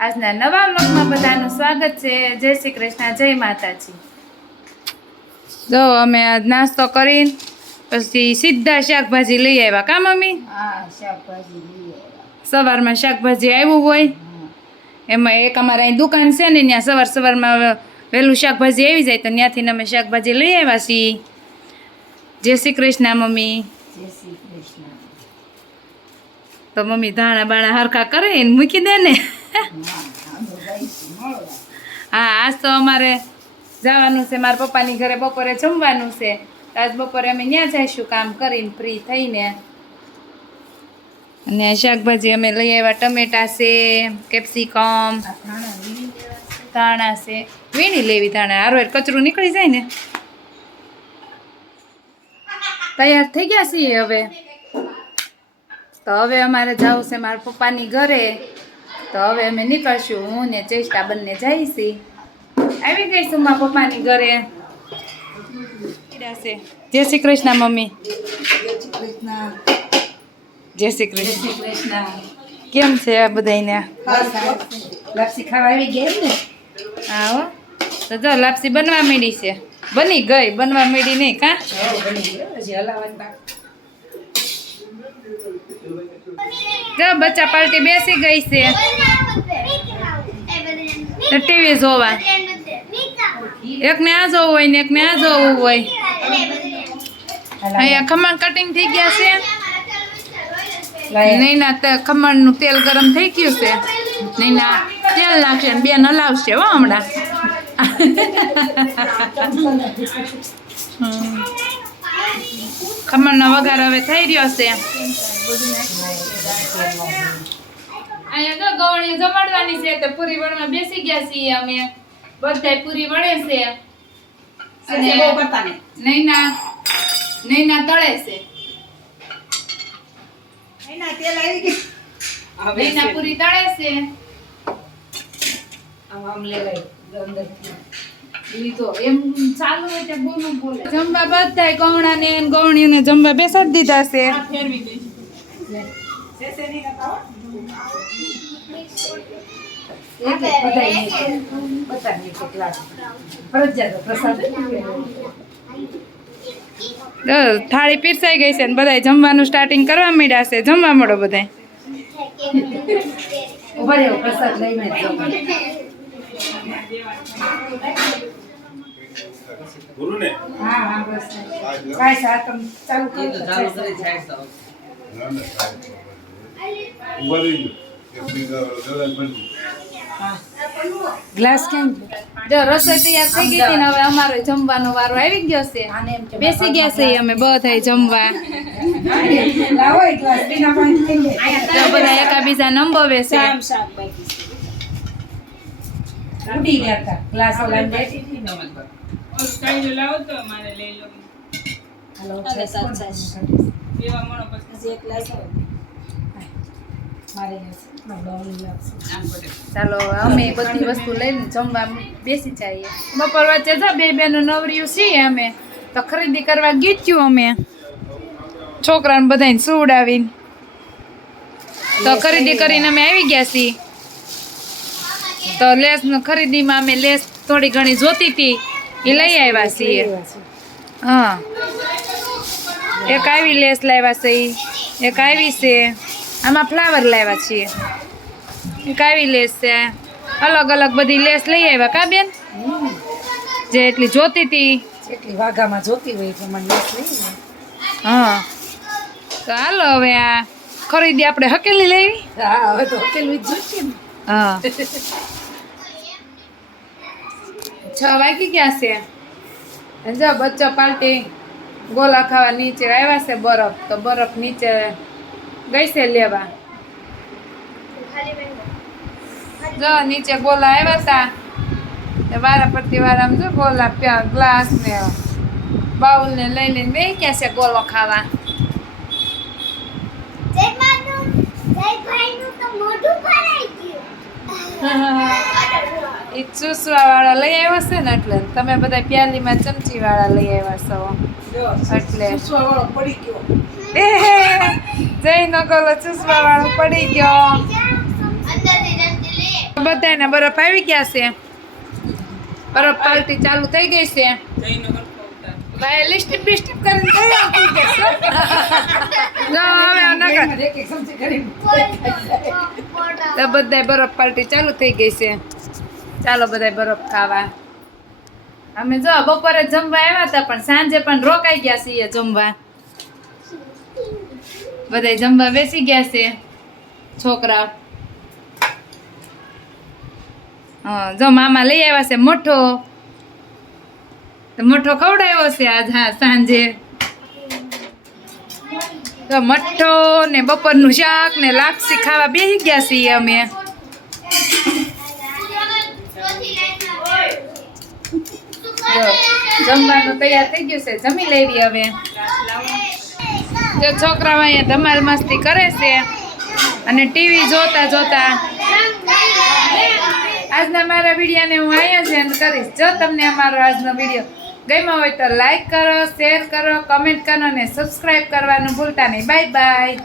આજના નવા વ્લોગમાં બધાનું સ્વાગત છે. જય શ્રી કૃષ્ણ જય માતાજી. જો અમે આજ નાસ્તો કરીને પછી સીધા શાકભાજી લઈ આવ્યા. કા મમ્મી? હા શાકભાજી સવારમાં શાકભાજી આવ્યું હોય. એમાં એક અમારે અહીં દુકાન છે ને ત્યાં સવાર સવારમાં વહેલું શાકભાજી આવી જાય તો ત્યાંથી અમે શાકભાજી લઈ આવ્યા છીએ. જય શ્રી કૃષ્ણ મમ્મી. જય શ્રી કૃષ્ણ. તો મમ્મી ધાણા બાણા હરખા કરે મૂકી દે ને. હા, આજ તો અમારે જવાનું છે. મારા પપ્પાની ઘરે બપોરે જમવાનું છે. આજ બપોરે અમે ત્યાં જઈશું કામ કરીને ફ્રી થઈને. અને શાકભાજી અમે લઈ આવ્યા. ટમેટા છે, કેપ્સિકમ. ધાણા છે. વીણી લેવી ધાણા. હારો કચરું નીકળી જાય ને. તૈયાર થઈ ગયા છીએ હવે. તો હવે અમારે જવું છે મારા પપ્પાની ઘરે. તો હવે અમે નીકળશું. હું ને ચેષ્ટા બંને જઈશી આવી ગઈશું મારા પપ્પાની ઘરે. જય શ્રી કૃષ્ણ મમ્મી. જય શ્રી કૃષ્ણ. જય શ્રી જય કૃષ્ણ. કેમ છે આ બધાને લાપસી ખાવા આવી ગયા ને હા હો. તો જો લાપસી બનવા મળી છે. બની ગઈ બનવા માંડી નહીં કા હવે બની ગયો હજી હલાવવાનું બાકી. જો બચ્ચા પાર્ટી બેસી ગઈ છે. ટીવી જોવા. એકને આ જોવું હોય ને એકને આ જોવું હોય. અહીંયા ખમણ કટિંગ થઈ ગયા છે. લાય. નહીં ના તે ખમણનું તેલ ગરમ થઈ ગયું છે. નહીં ના તેલ નાખશે ને બેન હલાવશે હો હમણાં. હમ. ખમણનો વઘાર હવે થઈ રહ્યો છે અહીંયા તો ગવણી જમાડવાની છે તો પૂરી બેસી ગયા છીએ અમે બધાય પૂરી વણે છે અને નૈના નૈના તળે છે નૈના પૂરી તળે છે આમ આમ લેવાય અંદરથી. લીધો એમ ચાલુ હોય તે બોલું બોલે. જમવા બધાય ગવણા ને ગવણીને જમવા બેસાડી દીધા છે. થાળી પીરસાઈ ગઈ છે ને બધાય જમવાનું સ્ટાર્ટિંગ કરવા માંડ્યા છે. જમવા મળો ઊભા રહ્યો પ્રસાદ લઈને બોલો ને હા હા બસ. કાંઈ સાહેબ તમે ચાલુ કરો તો. ના ના સાહેબ. ઊભા રહી બની ગ્લાસ કેમ? જો રસોઈ તૈયાર થઈ ગઈ હતી ને હવે અમારો જમવાનો વારો આવી ગયો છે. બેસી ગયા છે અમે બધા જમવા. બધા એકાબીજા નંબવે છે ઉડી ગયા હતા. ગ્લાસ ઓલા ને બેઠી હતી ને. હાલો, છાશ કોણ કાઢીશ? મણો પછી. એક બાવળી આવે ચાલો અમે બધી વસ્તુ લઈને જમવા બેસી જઈએ. બપોર વચ્ચે જો બે બેનો નવરીયું છીએ અમે તો ખરીદી કરવા ગીચ્યું અમે. છોકરાને બધાને સુવડાવીને. તો ખરીદી કરીને અમે આવી ગયા છીએ. તો લેસ ખરીદીમાં અમે લેસ થોડી ઘણી જોતી હતી એ લઈ આવ્યા છીએ. હા. એક આવી લેસ લાવ્યા છે. એક આવી છે. આમાં ફ્લાવર લાવ્યા છીએ. એક આવી લેસ છે. અલગ અલગ બધી લેસ લઈ આવ્યા કા બેન. જે એટલી જોતી હતી એટલી વાઘામાં જોતી હોય પ્રમાણે લેસ હા. તો હાલો હવે આ ખરીદી આપણે હકેલી લેવી? હા હવે તો હકેલવી જ જોઈએ હા. છ વાગી ગયા છે. જો બચ્ચો પાર્ટી ગોલા ખાવા નીચે આવ્યા છે બરફ. તો બરફ નીચે ગઈ છે લેવા. જો નીચે ગોલા આવ્યા હતા. વારા પરથી વારા આમ જો ગોલા પ્યા ગ્લાસ ને બાઉલ ને લઈ લઈને બે ગયા છે ગોલો ખાવા. એ ચૂસવા વાળા લઈ આવ્યા છે ને એટલે તમે બધા પ્યાલીમાં ચમચી વાળા લઈ આવ્યા છો. એટલે. પડી ગયો. એ જય નકલો ચૂસવા વાળો પડી ગયો. બધાને બરફ આવી ગયા છે. બરફ પાલટી ચાલુ થઈ ગઈ છે. ભાઈ લિસ્ટિપ બિસ્ટિપ કરીને થઈ જશે જો હવે આ તો બધાય બરફ પાર્ટી ચાલુ થઈ ગઈ છે. ચાલો બધાય બરફ ખાવા. અમે જો બપોરે જમવા આવ્યા હતા, પણ સાંજે પણ રોકાઈ ગયા છીએ જમવા. બધાય જમવા બેસી ગયા છે, છોકરા. જો મામા લઈ આવ્યા છે મોઠો. મોઠો ખવડાવ્યો છે આજ, હા, સાંજે. તો મઠ્ઠો ને બપોરનું શાક ને લાપસી ખાવા બેસી ગયા છીએ અમે. જમવાનું તૈયાર થઈ ગયું છે, જમી લેવી હવે. જો છોકરાઓ અહીંયા ધમાલ મસ્તી કરે છે અને ટીવી જોતા જોતા. આજના મારા વિડીયોને હું અહીંયા જ એન્ડ કરીશ. જો તમને અમારો આજનો વીડિયો ગમ્યો હોય તો લાઈક કરો શેર કરો કમેન્ટ કરો અને સબસ્ક્રાઈબ કરવાનું ભૂલતા નહીં. Bye bye